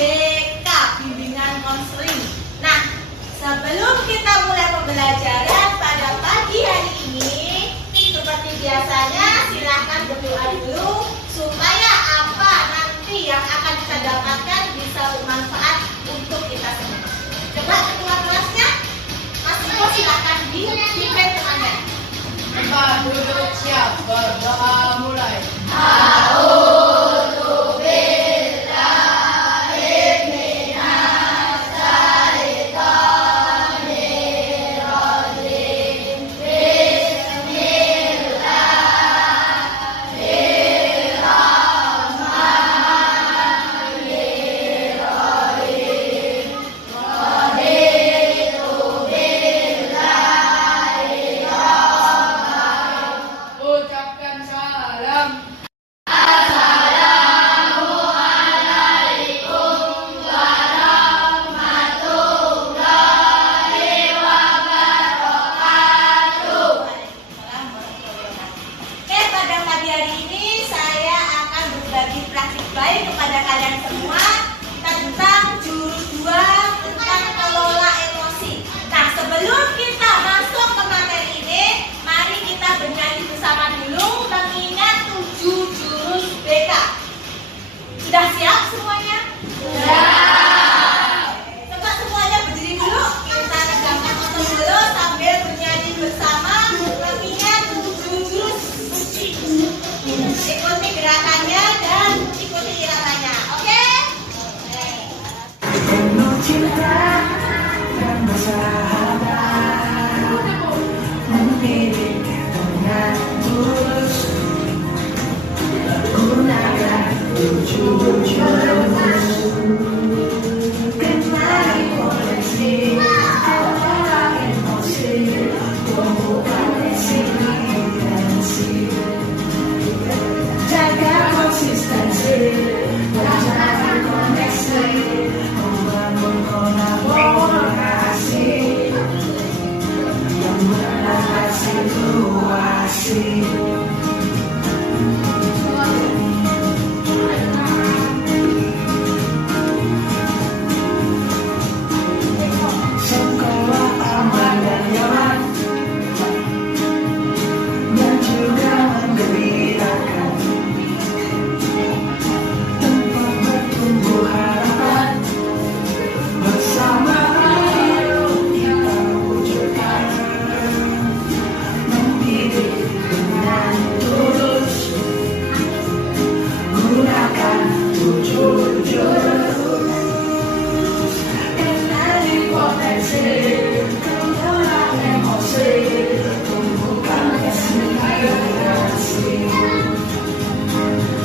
BK, bimbingan konseling. Nah, sebelum kita mulai pembelajaran pada pagi hari ini, seperti biasanya silahkan berdoa dulu supaya apa nanti yang akan kita dapatkan bisa bermanfaat untuk kita semua. Coba ketua kelasnya, Mas Iko silahkan dipimpin temannya. Tempat duduk siap, berdoa mulai. Ucapkan salam. Oke, pada pagi hari ini saya akan berbagi praktik baik kepada kalian semua tentang jurus 2 tentang kelola emosi. Nah, sebelum kita masuk ke materi ini, mari kita bernyanyi bersama dulu mengingat 7 jurus BK. Sudah siap semuanya? Sudah. Coba semuanya berdiri dulu. Kita regangkan otot dulu sambil bernyanyi bersama mengingat 7 jurus. Ikuti gerakannya dan ikuti iramanya. Oke? Penuh cinta dan bersahabat, mendidik dengan tulus, gunakan 7 jurus, kenali koneksi kelola emosi, tumbuhkan resiliensi, jaga konsistensi, perjalanan koneksi, membangun kolaborasi, memenangkan situasi. Sekolah aman dan nyaman, dan juga menggembirakan, tempat bertumbuh harapan, bersama ayo kita wujudkan, mendidik dengan tulus, gunakan 7 jurus, kenali potensi kelola emosi, tumbuhkan resiliensi,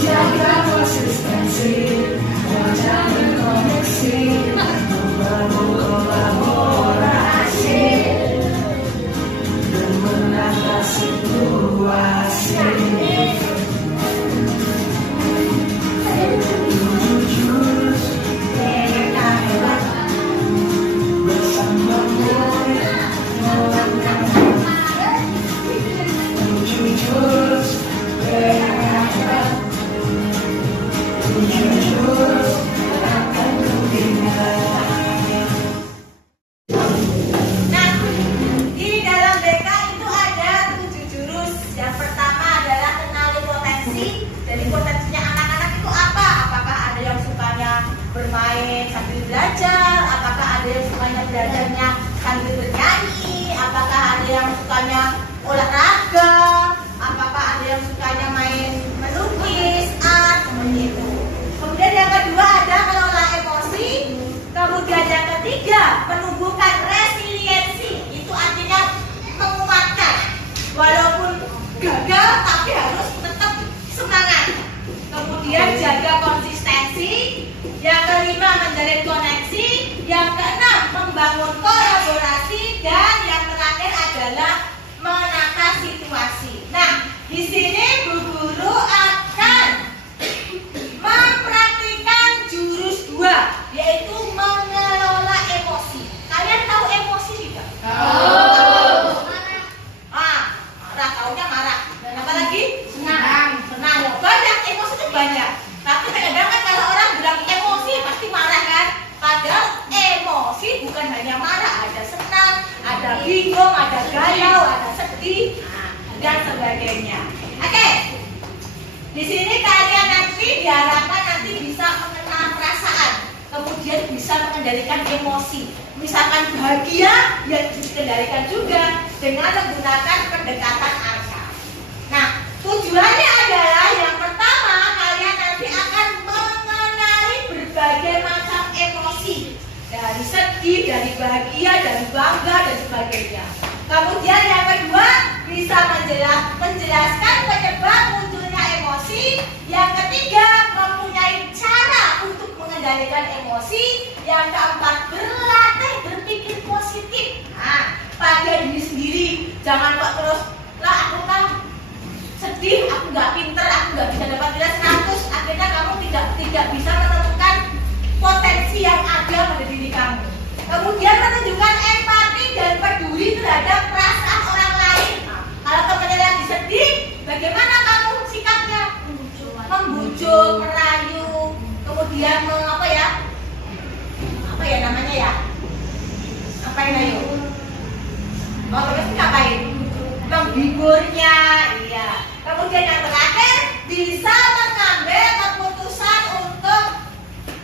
jaga konsistensi, menjalin koneksi, membangun kolaborasi, dan menata situasi. 7 jurus BK hebat, bersamamu melangkah. 7 jurus BK hebat, 7 jurus akan ku ingat. Nah, di dalam BK itu ada 7 jurus. Yang pertama adalah kenali potensi. Jadi potensinya anak-anak itu apa? Apakah ada yang sukanya bermain sambil belajar? Apakah ada yang sukanya belajarnya sambil bernyanyi? Apakah ada yang sukanya olahraga? Apakah ada yang sukanya main melukis, art, seperti itu. Kemudian yang kedua ada kelola emosi. Kemudian yang ketiga menumbuhkan resiliensi. Itu artinya menguatkan. Walaupun gagal tapi harus tetap semangat. Kemudian jaga konsistensi. Yang kelima menjalin koneksi. Yang keenam membangun kolaborasi. Dan yang terakhir adalah menata situasi. Nah, di sini Bu Guru akan mempraktikkan jurus 2, yaitu mengelola emosi. Kalian tahu emosi tidak? Tahu. Marah, taunya marah. Dan apa lagi? Senang. Banyak emosi itu banyak. Tapi kadang-kadang kan kalau orang bilang emosi pasti marah kan? ada bingung, ada galau, ada sedih, dan sebagainya. Oke, di sini kalian nanti diharapkan nanti bisa mengenal perasaan, kemudian bisa mengendalikan emosi. Misalkan bahagia, ya dikendalikan juga dengan menggunakan pendekatan arca. Nah, tujuannya adalah yang pertama, kalian nanti akan mengenali berbagai macam emosi, dari sedih, dari bahagia, dari bangga, dan sebagainya. Kemudian yang kedua, bisa menjelaskan penyebab munculnya emosi. Yang ketiga, mempunyai cara untuk mengendalikan emosi. Yang keempat, berlatih berpikir positif. Nah, pada diri sendiri, jangan kok terus, lah aku kan sedih, aku nggak pinter, aku nggak bisa dapat nilai 100. Akhirnya kamu tidak bisa menemukan potensi yang ada pada diri kamu. Kemudian menunjukkan empati dan peduli terhadap perasaan orang lain. Nah, kalau temannya lagi sedih, bagaimana kamu sikapnya? Membujuk, merayu, kemudian apa ya namanya ya? Ngapain ayo? Oh, terus ngapain? Menghiburnya, iya. Kemudian yang terakhir, bisa mengambil keputusan untuk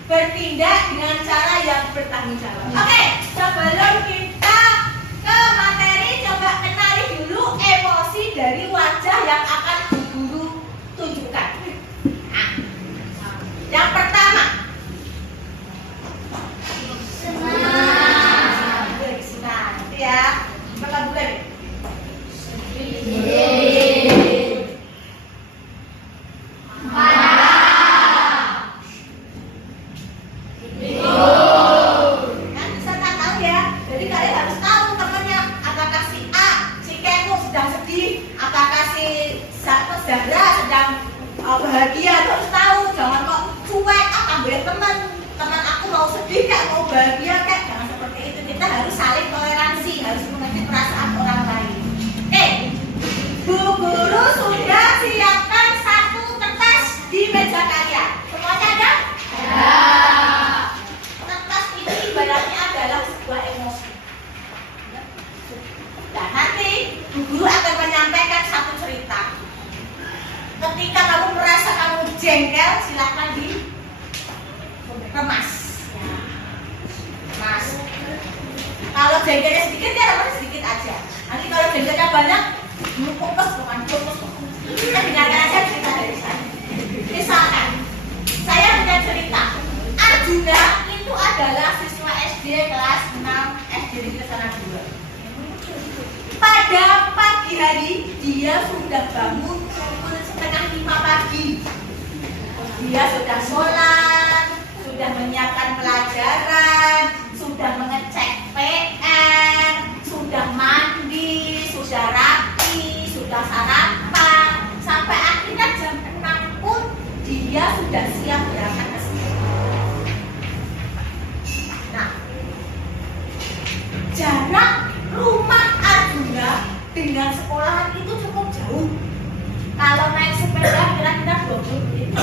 bertindak dengan cara yang bertanggung jawab. Oke, sebelum kita ke materi, coba kenali dulu emosi dari wajah yang akan guru tunjukkan. Nah, yang pertama, senang. Senang, ya. Makan bulan. Bahagia terus tahu, jangan kok cuek, ambil teman aku mau sedih kayak mau bahagia kayak, jangan seperti itu. Kita harus saling toleransi, harus mengerti perasaan orang lain. Bu guru sudah siapkan satu kertas di meja kalian. Semuanya ada? Ya. Kertas ini ibaratnya adalah sebuah emosi. Dan nanti bu guru akan menyampaikan satu cerita. Ketika kamu merasa kamu jengkel, silahkan dikemas. Mas, kalau jengkelnya sedikit ya dapat sedikit aja. Nanti kalau jengkelnya banyak, fokus bukan fokus. Kita dengarkan aja cerita dari saya. Misalkan, saya punya cerita. Arjuna itu adalah siswa SD kelas 6 SD di Kesana 2. Pada pagi hari dia sudah bangun setengah 5 pagi. Dia sudah sholat, sudah menyiapkan pelajaran, sudah mengecek PR, sudah mandi, sudah rapi, sudah sarapan. Sampai akhirnya jam 6 pun dia sudah siap berangkat ke sekolah. Nah, jarak rumah Arjuna dengan sekolahan itu cukup jauh. Kalau naik sepeda kira-kira 20 menit.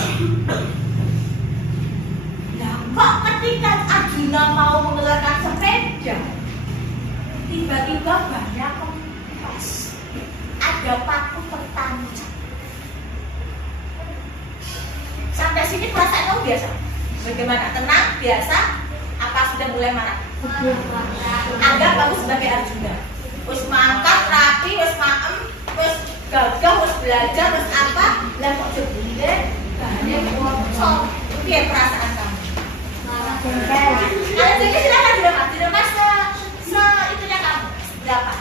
Nah, kok ketika Arjuna mau mengeluarkan sepeda, tiba-tiba banyak kempas. Ada paku tertancap. Sampai sini perasaan kamu biasa? Bagaimana? Tenang? Biasa? Apa sudah mulai marah? Anggap kamu sebagai Arjuna. Wis mangkat, rapi, wis maem, wis gagah, wis belajar, wis apa? Lah kok jebule bahannya bocor. Piye perasaan kamu? Kalau jadi silakan dilepas se itunya kamu. Berapa?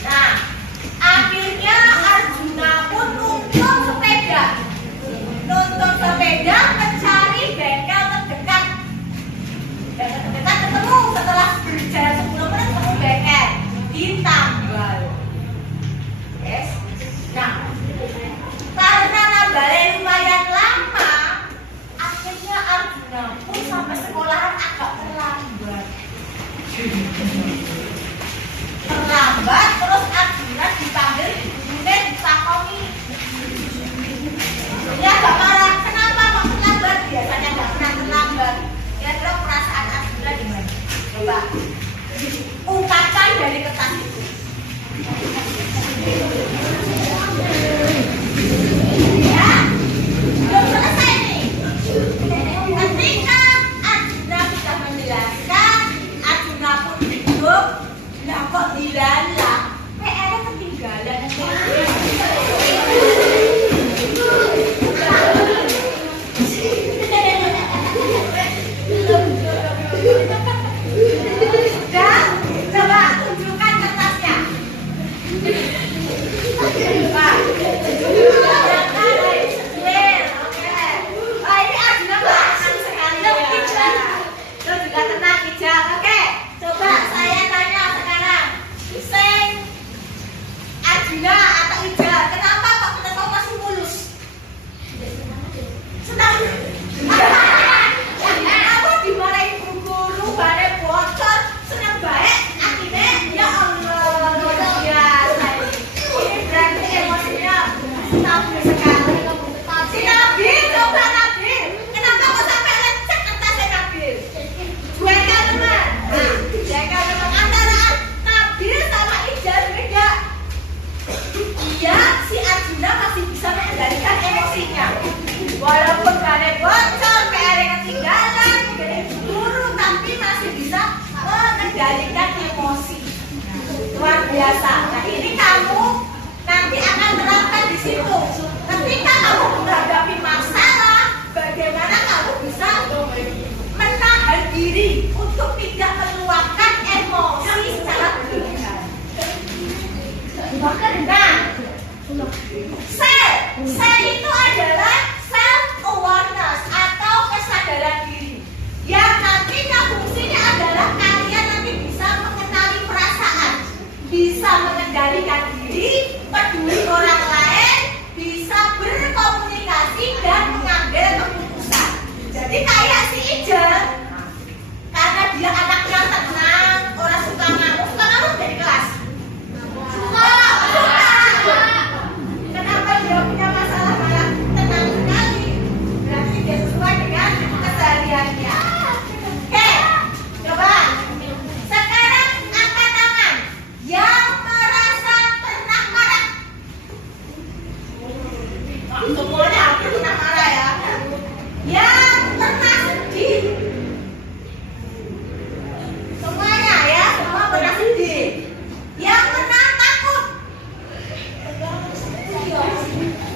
Nah, akhirnya Arjuna pun nuntun sepeda. Nuntun sepeda mencari bengkel terdekat. Bengkel terdekat ketemu setelah berjalan 10 menit ketemu bengkel di Tambal. Nah, karena nambahnya lumayan lama, akhirnya Arjuna pun sampai sekolahan agak terlambat. Terus Arjuna dipanggil gurunya, ditakoni. Dia agak marah, kenapa kok terlambat? Biasanya nggak pernah terlambat. Kira-kira perasaan Arjuna gimana? Coba. Semuanya hampir pernah marah ya. Yang pernah sedih. Semuanya ya, semua pernah sedih. Yang pernah takut.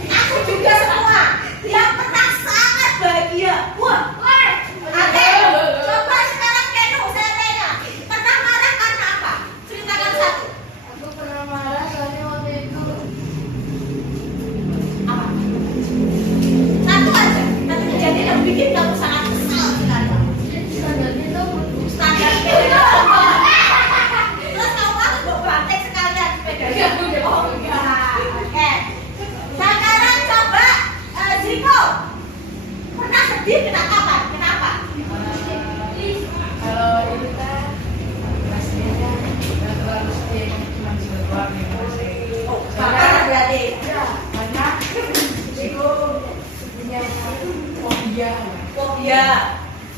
Aku juga semua. Yang pernah sangat bahagia. Wah, oke. Coba sekarang Keno, saya tanya. Pernah marah karena apa? Ceritakan satu. Aku pernah marah soalnya waktu itu Apa? Satu aja. Satu kejadian yang bikin kamu sangat kesal sekali. standarnya tuh Standar Keno. Terus kamu harus bawa banting sekalian sepedanya. Oh enggak. Oke. Sekarang coba Ziko. Pernah sedih kenapa? Kenapa? kalau itu kan pastinya nggak terlalu sedih, cuma sebentar nih masih. Oh, karena berarti. Karena itu punya fobia Fobia.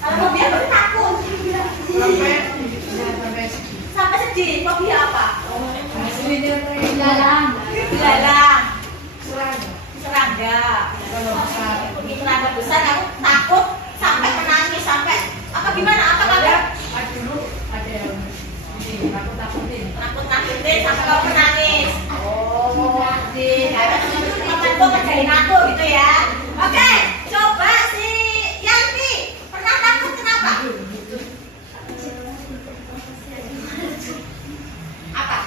Kalau fobia berarti takut. sampai Sampai sedih. Fobia apa? aslinya dilarang Dilarang. serang Serangga. kalau besar Serangga besar kamu takut sampai menangis sampai apa gimana? Apa kamu? dulu ada yang ini aku takutin Nakut-nakutin sampai kamu menangis. Oh, di karena teman-teman tuh ngerjain aku gitu ya. Oke, coba si Yanti pernah takut kenapa? Apa?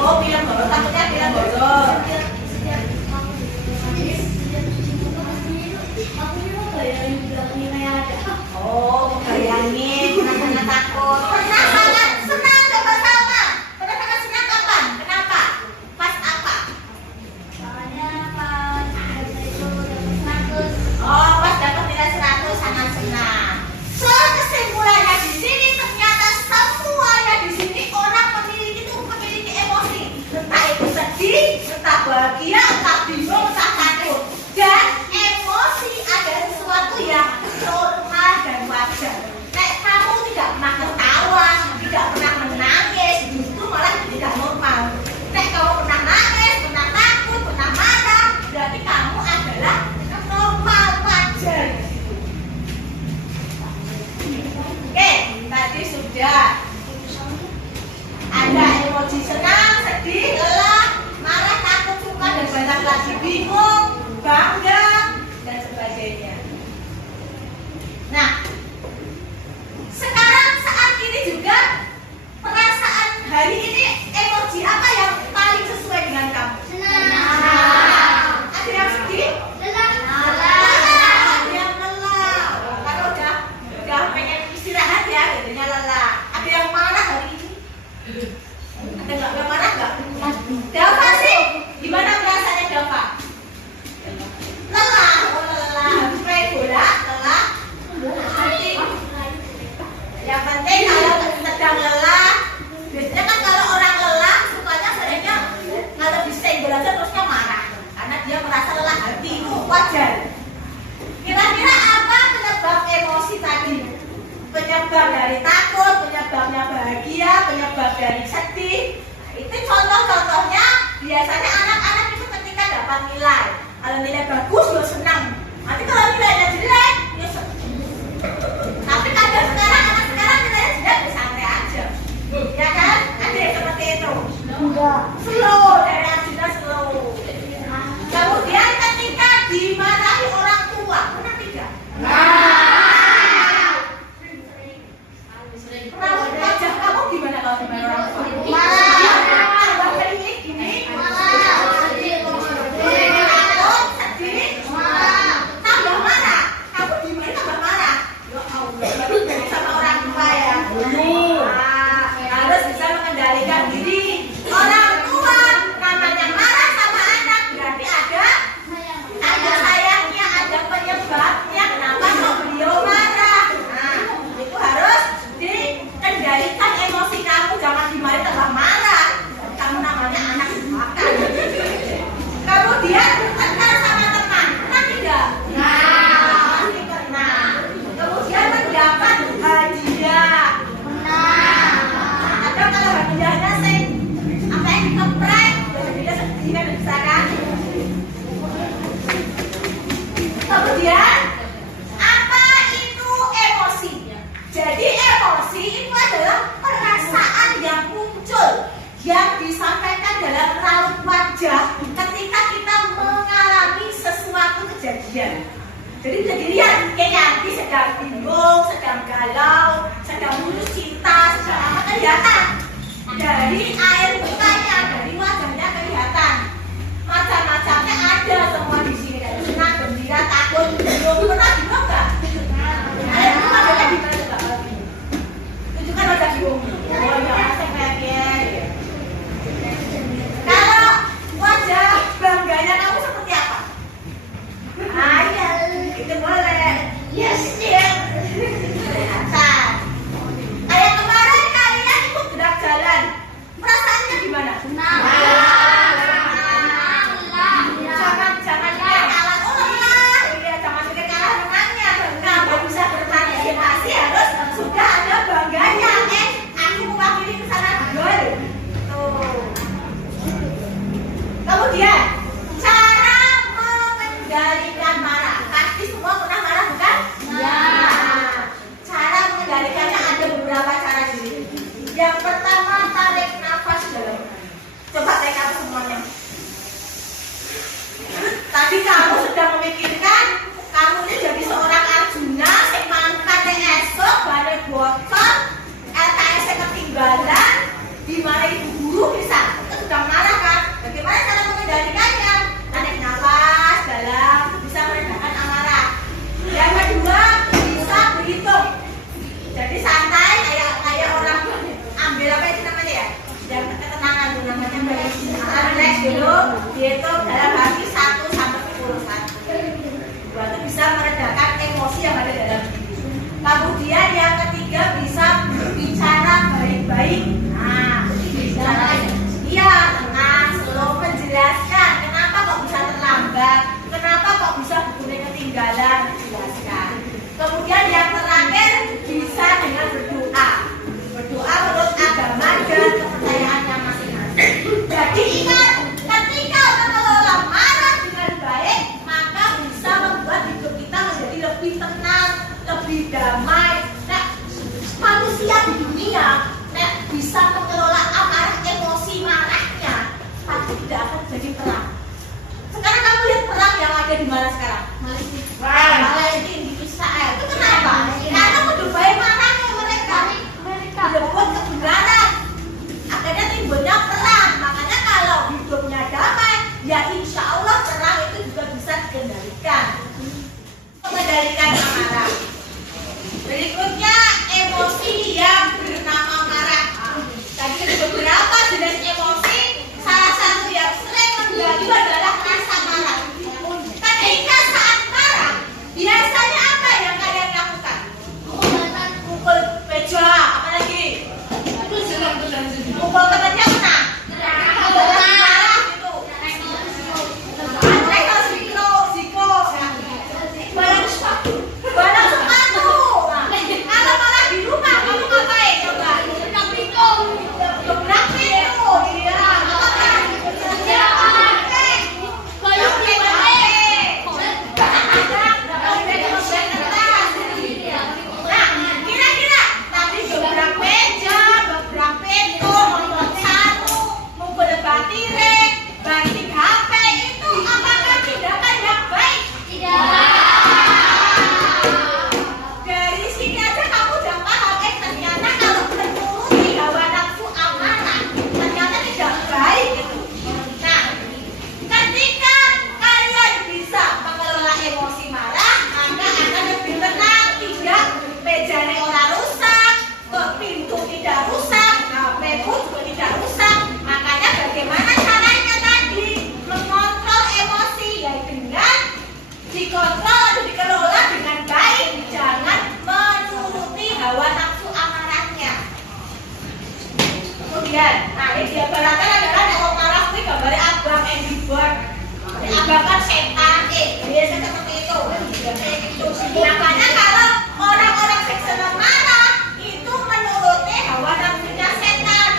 Oh, film horor, takutnya film horor. Oh, bayangin, pernah takut. Pernah sangat senang coba sama. Pernah sangat senang kapan? Kenapa? Pas apa? Oh, pas dapat nilai 100 sangat senang. So, kesimpulannya di sini ternyata semuanya di sini orang memiliki emosi. Entah itu sedih, entah bahagia, entah bingung, entah takut. Dan emosi adalah sesuatu yang normal dan wajar. Nek kamu tidak pernah tertawa, tidak pernah menangis, justru malah tidak normal. Nek kamu pernah nangis, pernah takut, pernah marah, berarti kamu adalah normal, wajar. Oke, tadi sudah ada emosi senang, sedih, lelah, marah, takut, suka, dan banyak lagi bingung, bangga, dan sebagainya. Nah, sekarang saat ini juga perasaan hari ini emosi apa yang paling sesuai dengan kamu? Ada yang sedih? Lelah. Ada yang lelah. Kalau udah pengen istirahat ya, jadinya lelah. Ada yang marah hari ini? Ada nggak marah nggak? Dava sih, gimana perasaannya Dava? Lelah, oh lelah. Habis main bola, lelah. Yang penting kalau sedang lelah, biasanya kan kalau orang lelah sukanya seringnya kalau disenggol aja terusnya marah karena dia merasa lelah hati, itu wajar. Kira-kira apa penyebab emosi tadi? Penyebab dari takut, penyebabnya bahagia, penyebab dari sedih. Nah, itu contoh-contohnya biasanya anak-anak itu ketika dapat nilai. Kalau nilai bagus ya senang. Nanti kalau nilainya jelek ya sedih. Tapi kadang sekarang anak sekarang nilainya jelek ya santai aja. Ya kan? Ada yang seperti itu. Slow, dari Arjuna slow. Kemudian ketika dimarahi orang tua, pernah tidak? Wajah kamu gimana kalau dimarahi orang tua? Tambah keringet gini? Takut, sedih? Tambah marah? Kamu dimarahi tambah marah? Ya Allah, baru dari sama orang tua ya. Harus bisa mengendalikan diri. Orang tua bendanya sing apa yang dikeprek, jadi dia sedih kan bisa kan? Kemudian apa itu emosi? Jadi emosi itu adalah perasaan yang muncul yang disampaikan dalam raut wajah ketika kita mengalami sesuatu kejadian. Jadi bisa dilihat kayak Yanti sedang bingung, sedang galau, sedang putus cinta, sedang apa kelihatan dari air mukanya, dari wajahnya kelihatan. Macam-macamnya ada semua di sini, dari senang, gembira, takut, bingung. Pernah bingung nggak? Ada itu wajahnya gimana coba? Tunjukkan wajah bingung. Oh ya, saya kalau wajah bangganya kamu seperti apa? Ayo, itu boleh. Yes, yes. Kayak kemarin kalian ikut gerak jalan, perasaannya gimana? Jangan kalah, jangan kalah menangnya. Kamu bisa berpartisipasi harus sudah ada bangganya. Aku mewakili ke sana gol. Tuh. Kemudian cara mengendalikan marah. Pasti semua pernah marah bukan? Ya. Cara mengendalikannya ada beberapa cara di sini. Yang pertama, tarik nafas dalam. Coba tarik nafas semuanya. Tadi kamu sudah memikirkan kamu ini jadi seorang Arjuna yang mangkat esok balik bocor, LKS ketinggalan, dimarahi guru bisa. Itu sudah marah kan? Bagaimana cara mengendalikannya? Tarik nafas dalam, bisa meredakan amarah. Yang kedua, bisa berhitung. Jadi santai kayak orang ambil apa itu namanya ya? Yang ketenangan itu namanya relax dulu, dihitung dalam hati 1 sampai 10. Itu bisa meredakan emosi yang ada dalam diri. Kemudian yang ketiga bisa berbicara baik-baik. Nah, bicara iya, tenang, slow, menjelaskan kenapa kok bisa terlambat, kenapa kok bisa bukunya ketinggalan, jelaskan. Kemudian yang terakhir bisa dengan berdoa. Berdoa menurut agama dan kepercayaannya masing-masing. Jadi ingat, ketika mengelola marah dengan baik, maka bisa membuat hidup kita menjadi lebih tenang, lebih damai. Nah, manusia di dunia bisa mengelola amarah emosi marahnya, pasti tidak akan jadi perang. Sekarang kamu lihat perang yang ada di mana sekarang? Palestina di Israel. Itu kenapa? Karena mendubai marahnya mereka berebut kebenaran. Akhirnya timbulnya perang. Makanya kalau hidupnya damai, ya insya Allah perang itu juga bisa dikendalikan. Mengendalikan amarah. Berikutnya emosi yang bernama marah. Tadi ada beberapa jenis emosi. Salah satu yang sering mengganggu adalah rasa marah. Ketika saat marah, biasanya apa yang kalian lakukan? Pukul meja, apa lagi? Pukul temannya mana? Marah gitu. Barang sepatu. Kalau malah di rumah kamu ngapain? Coba. Gebrak pintu, dia. Nah, kira-kira tadi gebrak meja, gebrak pintu, membuat satu, mukul baterai, banting HP itu apakah tindakan yang baik? Dari sini aja kamu udah paham, ternyata kalau menuruti hawa nafsu amarah ternyata tidak baik gitu. Nah, ketika kalian bisa mengelola emosi marah, maka akan lebih tenang, tidak mejanya orang rusak, pintu tidak rusak, HP pun juga tidak rusak. Makanya bagaimana caranya tadi mengontrol emosi, yaitu dengan dikontrol atau dikelola dengan baik, jangan menuruti hawa nafsu amarahnya. Kemudian, nah ini digambarkan adalah kalau marah itu gambarnya abang Angry Bird. Abang kan setan, biasa seperti itu. Makanya kalau orang-orang yang senang marah itu menuruti hawa nafsunya setan.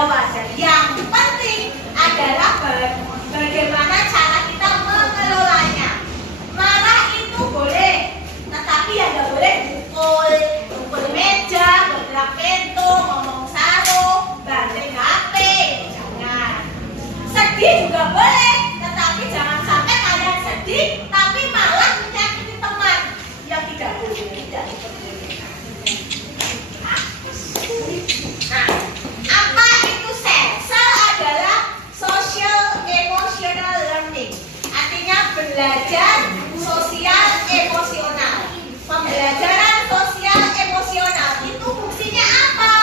ya wajar. Yang penting adalah bagaimana cara kita mengelolanya. Marah itu boleh, tetapi ya nggak boleh pukul meja, gebrak pintu, ngomong saro, banting HP, jangan. Sedih juga boleh, tetapi jangan sampai kalian sedih tapi malah menyakiti teman. Yang tidak boleh, tidak diperbolehkan. Nah, apa itu SEL? SEL adalah Social Emotional Learning. Artinya belajar sosial emosional. Pembelajaran sosial emosional itu fungsinya apa?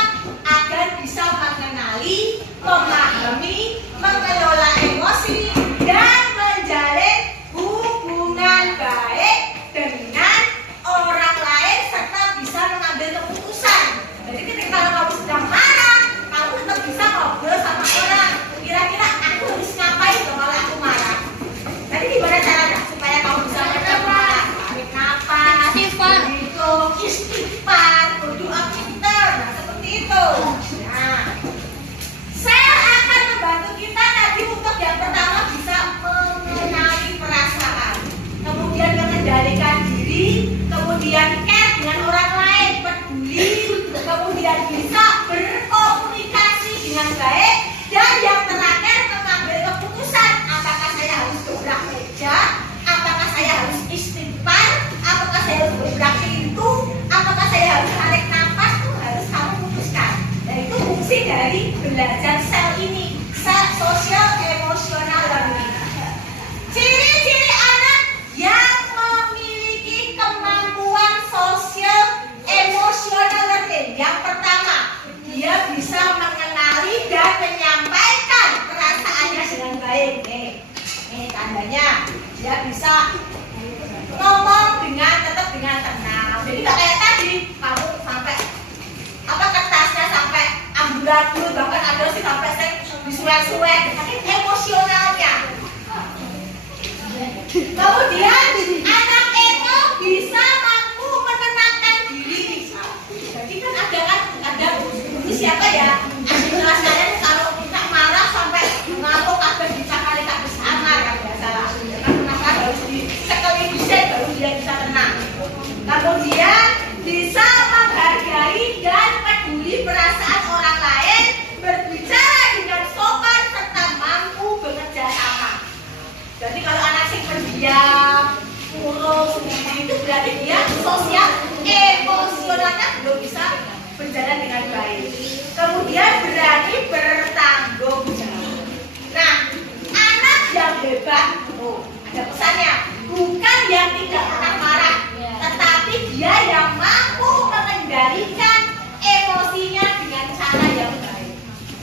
Agar bisa mengenali, memahami, mengelola emosi, dan menjalin hubungan baik dengan orang lain serta bisa mengambil keputusan. Jadi ketika kalau kamu sedang marah, kamu tetap bisa ngobrol sama orang. Kira-kira aku harus ngapain kalau aku marah? Tadi gimana caranya supaya kamu bisa marah? Tarik nafas, gitu, istighfar, berdoa pintar, nah seperti itu. Nah, saya akan membantu kita tadi untuk yang pertama bisa mengenali perasaan, kemudian mengendalikan diri, kemudian care dengan orang lain, peduli, kemudian bisa berkomunikasi dengan baik, dan yang terakhir mengambil keputusan. Apakah saya harus gebrak meja? Apakah saya harus istighfar? Apakah saya harus gebrak pintu? Apakah saya harus tarik nafas? Itu harus kamu putuskan. Dan itu fungsi dari belajar SEL ini, Social Emotional Learning. Ciri-ciri anak yang memiliki kemampuan social emotional learning. Yang pertama, dia bisa mengenali dan menyampaikan perasaannya dengan baik. Nih tandanya, dia bisa ngomong tetap dengan tenang. Jadi nggak kayak tadi, kamu sampai kertasnya sampai amburadul, bahkan ada sih sampai saya disuek-suek, tapi emosionalnya. Kemudian anak itu bisa mampu menenangkan diri. Jadi kan ada dulu siapa ya? Adik kelas kalian kalau kita marah sampai ngamuk kabeh dicakali kabeh sangar kan biasalah. Kan harus disekeli dhisik baru dia bisa tenang. Kemudian bisa menghargai dan peduli perasaan orang lain, berbicara dengan sopan serta mampu bekerja sama. Jadi kalau anak sing pendiam, kurus, itu berarti dia sosial emosionalnya belum bisa berjalan dengan baik. Kemudian berani bertanggung jawab. Nah, anak yang hebat, ada pesannya, bukan yang tidak pernah marah, tetapi dia yang mampu mengendalikan emosinya dengan cara yang baik.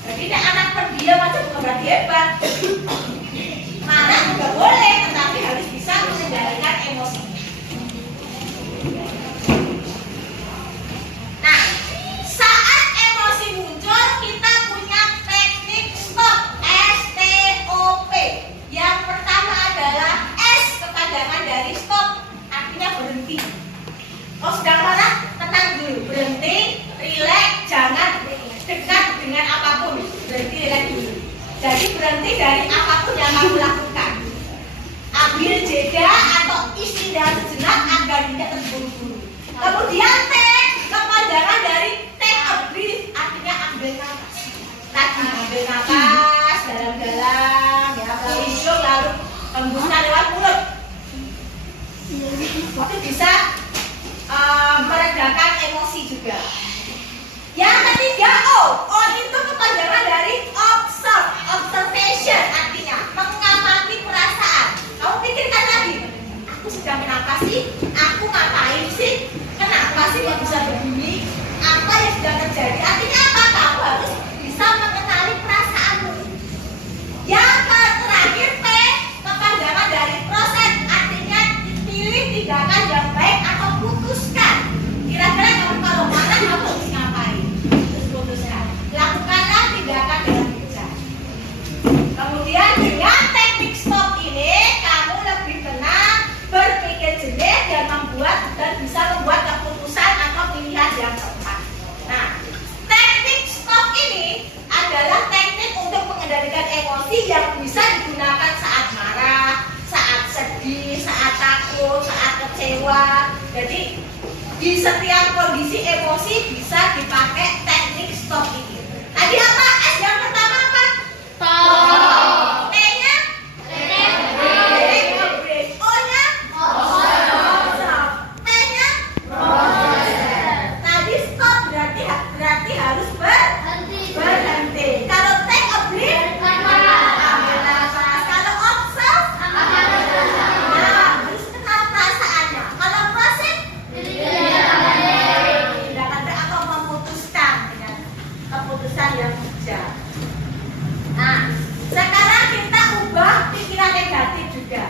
Jadi anak pendiam aja bukan berarti hebat. Marah juga boleh, tetapi harus bisa mengendalikan emosinya. Nah, saat emosi muncul, kita punya teknik stop, STOP. Yang pertama adalah S, kepanjangan dari stop, artinya berhenti. Kalau sedang marah, tenang dulu, berhenti, rileks, jangan dekat dengan apapun, berhenti, rileks dulu. Jadi berhenti dari apapun yang kamu lakukan. Ambil jeda atau istirahat sejenak agar tidak terburu-buru. Kemudian T, kepanjangan dari take a breath, artinya ambil nafas. Tadi ambil nafas dalam-dalam, ya, melalui hidung lalu hembuskan lewat mulut. Itu bisa meredakan emosi juga. Yang ketiga O itu kepanjangan dari observation, artinya mengamati perasaan. Kamu pikirkan lagi, aku sedang kenapa sih? Aku ngapain sih? Kenapa sih kok bisa begini? Apa yang sedang terjadi? Artinya apa? Kamu harus bisa mengenali perasaanmu. Yang terakhir P, kepanjangan dari proses, artinya pilih tindakan yang baik atau putuskan. Kira-kira kamu kalau marah kamu harus ngapain? Terus putuskan. Lakukanlah tindakan yang di setiap kondisi emosi bisa dipakai teknik stop ini. Tadi apa? S yang pertama apa? Stop. T-nya? Break. O-nya? Stop. T-nya? Tadi stop berarti harus berhenti. Kalau take a breath, ambil nafas. Kalau observe, nah, harus kenal perasaannya. Kalau proses, tindakan atau memutuskan dengan keputusan yang bijak. Nah, sekarang kita ubah pikiran negatif juga.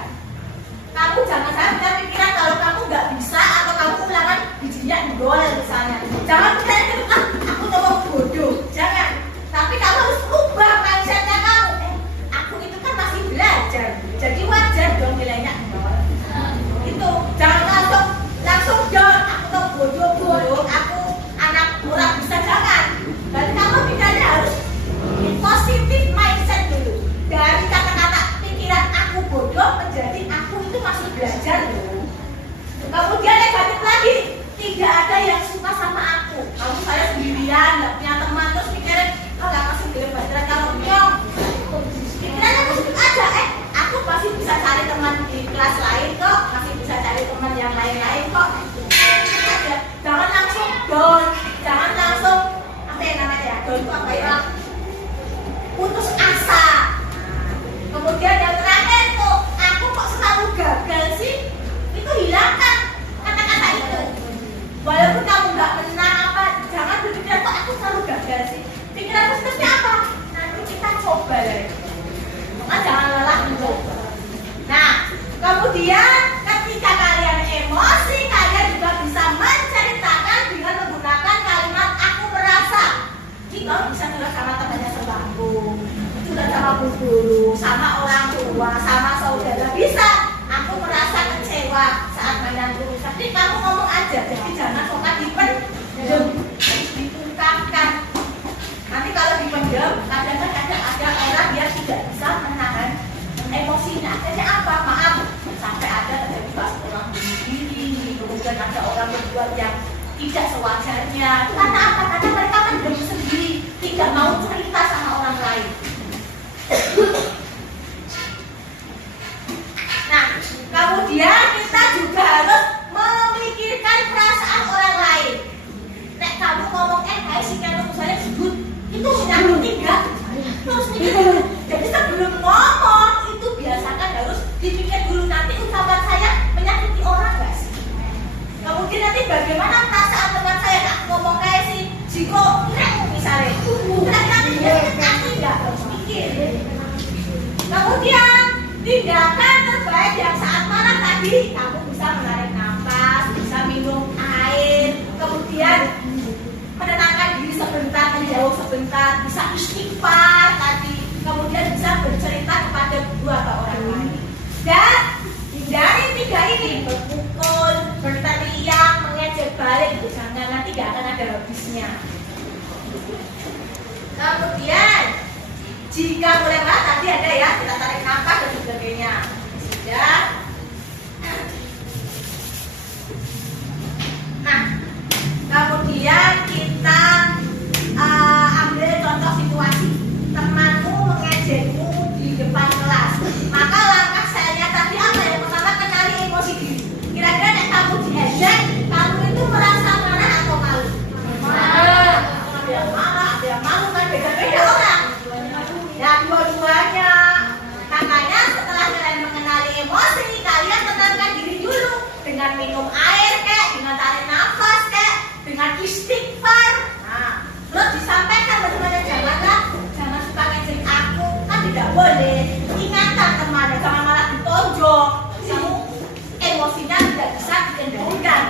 Kamu jangan sampai pikiran kalau kamu nggak bisa atau kamu ulangan bijinya didol misalnya. Jangan pikiran itu, aku ngomong bodoh. Jangan. Tapi kamu harus ubah mindsetnya kamu. Aku itu kan masih belajar, jadi wajar dong nilainya nol. Itu jangan langsung down. Aku tuh bodoh, aku anak kurang bisa, jangan. Berarti kamu pikirannya harus positif mindset dulu. Dari kata-kata pikiran aku bodoh menjadi aku itu masih belajar loh. Kemudian negatif lagi, tidak ada yang suka sama aku. Kamu saya sendirian, nggak punya teman, terus pikiran kalau masih belum belajar kalau nyong. Pikirannya positif aja, aku masih bisa cari teman di kelas lain kok, masih bisa cari teman yang lain-lain kok. Jangan langsung down, jangan langsung apa yang namanya ya, down itu apa ya? Putus asa. Kemudian yang terakhir tuh, aku kok selalu gagal sih? Itu hilangkan kata-kata itu. Walaupun kamu nggak menang apa, jangan berpikir kok aku selalu gagal sih. Pikiran positifnya apa? Nanti kita coba lagi. Maka jangan lelah mencoba. Nah, kemudian ketika kalian emosi, kalian juga bisa menceritakan dengan menggunakan kalimat aku merasa. Ini kamu bisa curhat sama temannya sebangku, curhat sama guru, sama orang tua, sama saudara, bisa. Aku merasa kecewa saat mainan guru. Tapi kamu ngomong aja, jadi jangan suka dipendam, diungkapkan. Nanti kalau dipendam, kadang-kadang ada orang yang tidak bisa menahan emosinya. Akhirnya apa? Maaf, sampai ada terjadi pas orang bunuh diri, kemudian ada orang berbuat yang tidak sewajarnya. Itu karena apa? Karena mereka mendem sendiri, tidak mau cerita sama orang lain. Nah, kemudian kita juga harus memikirkan perasaan orang lain. Nek kamu ngomong kayak si kamu misalnya sebut itu menyakiti enggak? Terus mikir. Jadi sebelum ngomong itu biasakan harus dipikir dulu, nanti ucapan saya menyakiti orang enggak sih? Kemudian nanti bagaimana perasaan teman saya nak ngomong kayak si Jiko misalnya. Nanti dia nanti enggak harus mikir. Kemudian tindakan terbaik yang saat marah tadi, kamu bisa menarik nafas, bisa minum air, kemudian menenangkan diri sebentar, menjauh sebentar, bisa istighfar tadi, kemudian bisa bercerita kepada dua atau orang lain. Dan hindari tiga ini, berpukul, berteriak, mengejek balik, itu jangan, nanti gak akan ada habisnya. Kemudian jika mulai marah tadi ada ya, kita tarik nafas dan sebagainya. Sudah. Nah, kemudian kita ambil contoh situasi. Temanmu mengejekmu di depan kelas. Maka langkah saya tadi apa ya? Pertama, kenali emosi diri. Kira-kira nek kamu diejek, kamu itu merasa marah atau malu? Marah. Ada yang marah, ada yang malu, kan beda-beda orang. Ya, dua-duanya. Makanya setelah kalian mengenali emosi, kalian tenangkan diri dulu dengan minum air kek, dengan tarik nafas kek, dengan istighfar. Nah, terus disampaikan bagaimana jangan suka ngejek aku, kan tidak boleh. Ingatkan temannya, jangan malah ditonjok. Kamu emosinya tidak bisa dikendalikan.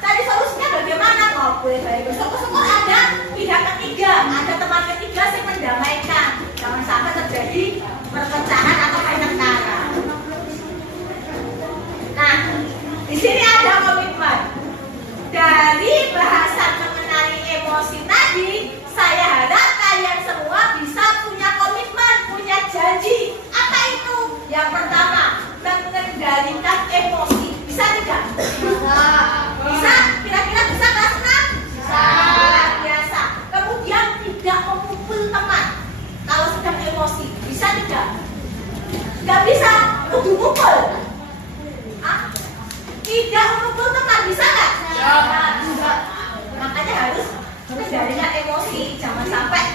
Cari solusinya bagaimana? Ngobrol baik. Syukur-syukur ada pihak ketiga, ada teman ketiga yang mendamaikan. Jangan sampai terjadi perpecahan atau pertengkaran. Nah, di sini ada komitmen. Dari bahasan mengenali emosi tadi, saya harap kalian semua bisa punya komitmen, punya janji. Apa itu? Yang pertama, mengendalikan emosi. Bisa tidak? bisa, kudu mukul. Tidak memukul teman bisa nggak? Enggak. Makanya harus kendalikan emosi, jangan sampai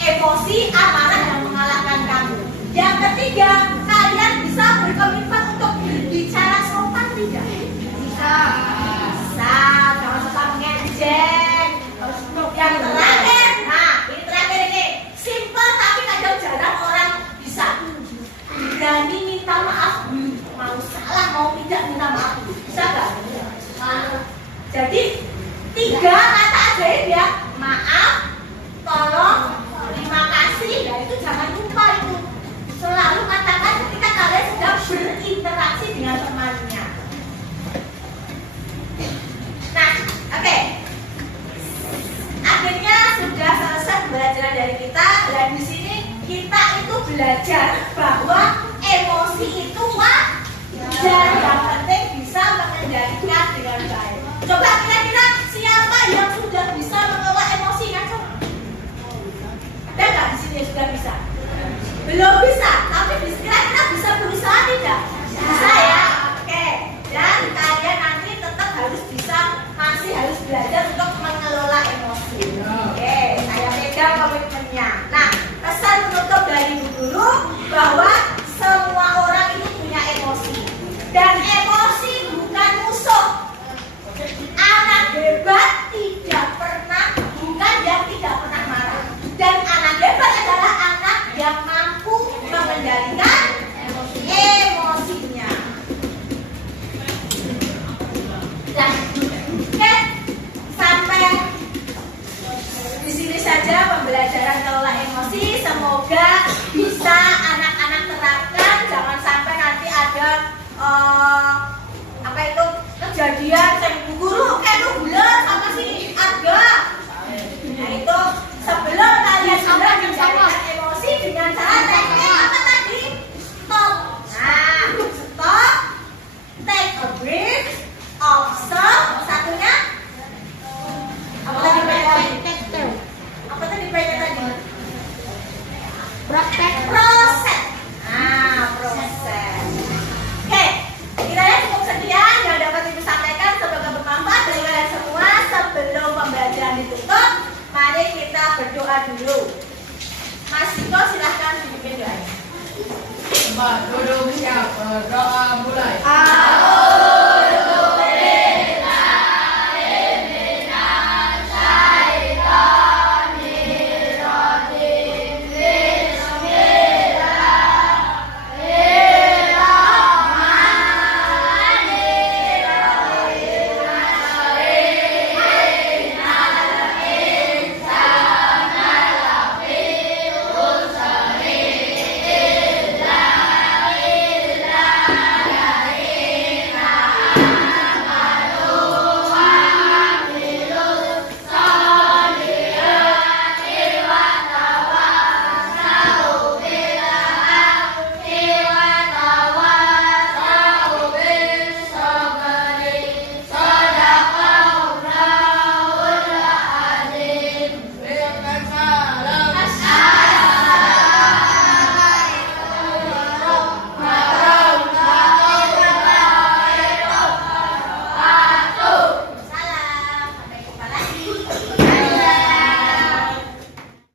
emosi amarah yang mengalahkan kamu. Yang ketiga, kalian bisa berkomitmen untuk berbicara sopan tidak? Bisa. Jangan suka mengejek. Yang terakhir, ini terakhir ini, simple tapi kadang jarang orang bisa. Berani minta maaf dulu. Mau salah, mau tidak minta maaf dulu. Bisa nggak? Jadi 3 kata ajaib ya, maaf, tolong, terima kasih. Ya itu jangan lupa itu. Selalu katakan ketika kalian sedang berinteraksi dengan temannya. Nah, oke. Akhirnya sudah selesai pembelajaran dari kita, dan di sini kita itu belajar bahwa emosi itu wajar, yang penting bisa mengendalikan dengan baik. Coba kira-kira siapa yang sudah bisa mengelola emosi kan? Ada nggak di sini yang sudah bisa? Belum bisa, tapi kira-kira bisa berusaha tidak? Bisa ya, oke. Dan kalian nanti tetap harus bisa, masih harus belajar untuk mengelola emosi. Oke, saya pegang komitmennya. Nah, pesan penutup dari Bu Guru bahwa semua orang itu punya emosi, dan emosi bukan musuh. Anak hebat tidak pernah, bukan yang tidak pernah marah. Dan anak hebat adalah anak yang mampu mengendalikan emosinya. Nah, oke, sampai di sini saja pembelajaran kelola emosi. Semoga bisa anak-anak terapkan. Jangan sampai nanti ada apa itu kejadian yang Bu Guru lu bulan apa sih ada. Nah itu sebelum kalian sudah mengendalikan emosi dengan cara teknik apa tadi? Stop. Nah, stop, take a breath, observe. Satunya apa tadi Pak? Apa tadi Pak tadi? Proses. Proses. Oke, kiranya cukup sekian yang dapat Ibu sampaikan. Semoga bermanfaat bagi kalian semua. Sebelum pembelajaran ditutup, mari kita berdoa dulu. Mas Diko silahkan dipimpin doanya. Mbak duduk siap, doa mulai.